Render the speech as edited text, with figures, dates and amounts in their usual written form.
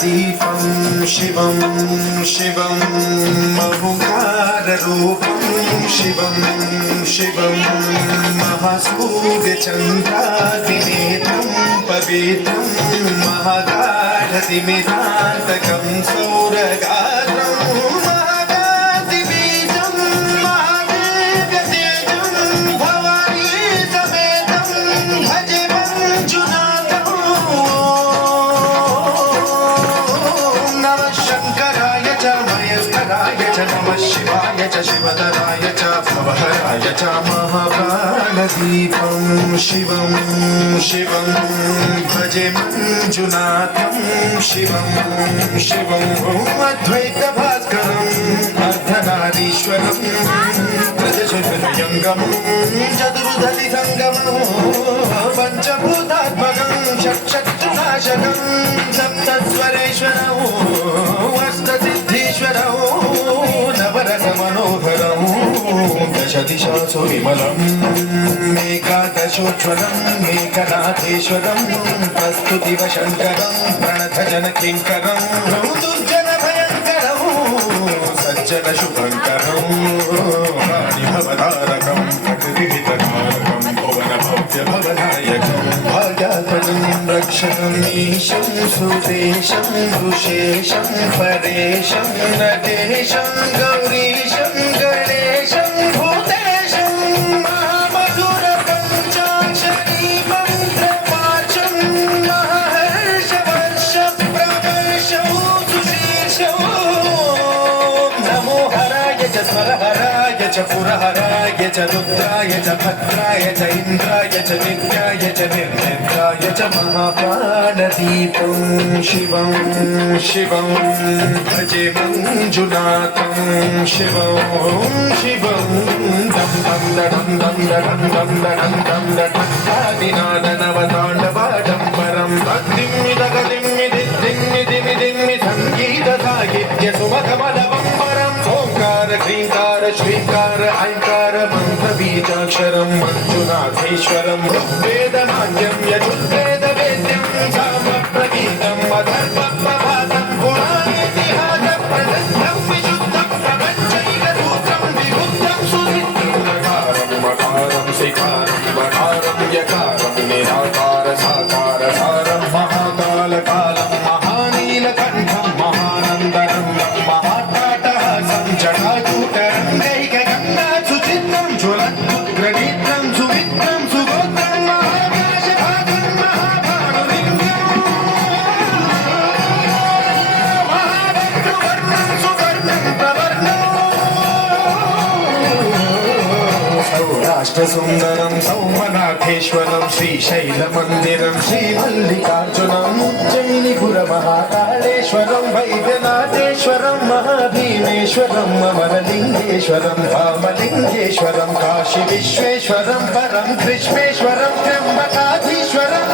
दीपं शिवं शिवं ओंकाररूपं शिवं शिवं महासूर्यचन्द्रादिनेत्रं पवित्रं महागाढतिमिरान्तकं सौरगात्रं महागातिबीजं महादेव्यतेजं भवानी समेतं भजे मंजुनाथं। नमः शङ्कराय च महेश्वराय च नमः शिवाय च शिवतराय च भवहराय च महाप्राणदीपं शिवं शिवं भजे मंजुनाथं शिवं शिवं अद्वैतभास्करम् अर्धनारीश्वरं प्रजशुभयङ्गं चतुर्दधिसङ्गमं पञ्चभूतात्मकं षट्शत्रुनाशकं सप्तस्वरेश्वरौ अष्टसिद्धीश्वरौ नवरसमनोहरौ दशदिशासु विमलम् एकादशोज्ज्वलं मेघनाथेश्वरं प्रस्तुतिवशङ्करं प्रणतजनकिङ्करं दुर्जनभयङ्करं सज्जनशुभङ्करं वाणिभवतारकं प्रकृतिहितकारकं भुवनभव्यभवनायकं भाग्यात्मजं रक्षकम् ईशं सुरेशं ऋषेशं परेशं नटेशं गौरीशं गणेशं भूतेशं महामधुरपञ्चाक्षरी मन्त्रपाशं महर्षवर्षप्रवर्षौ सुशीर्षौ नमो हराय च स्वरहराय च पुरहराय च रुद्राय च भद्राय च इन्द्राय च नित्याय च निर्निद्राय च महाप्राणदीपं शिवं शिवं भजे मंजुनाथं शिवं शिवं दं दं दं दं दं दं दं दं दं आदिनादनवताण्डवाडम्बरं भक्तिमिदगतिमिदिद्दिमिदिमिदिमि सङ्गीतसाहित्यसुमखमलबम्बरम् ओङ्कार ह्रीङ्कार श्रीकार ऐङ्कार मन्त्रबीजाक्षरं मञ्जुनाथेश्वरं ऋग्वेदनाट्यं यजुर्वेदवेद्यं सामप्रगीतम् अथर्वप्रभातं पुराणेतिहासप्रसिद्धं विशुद्धं प्रपञ्चैकसूत्रं विबुद्धं सुनित्यं मकारं सिकारं वकारं यकारं निराकार साकार सारं महाकालकालं महानीलकण्ठं महानन्दनं महाटाटहासं जटाजूटरङ्गैकगङ्गासुचित्रं ज्वलन्मुग्रनेत्रं सुमित्रं सुगोत्रं महाकाशभागं महाभानुलिङ्गं महाभद्रवर्णं सुवर्णं प्रवर्णं सौराष्ट्रसुन्दरं सौमनाथेश्वरं श्रीशैलमन्दिरं श्रीमल्लिकार्जुनम् उज्जयिनिपुरमहाकालेश्वरं वैद्यनाथेश्वरं महाभीमेश्वरं अमरलिङ्गेश्वरं रामलिङ्गेश्वरं काशीविश्वेश्वरं परं कृष्णेश्वरं त्र्यम्बकाधीश्वरं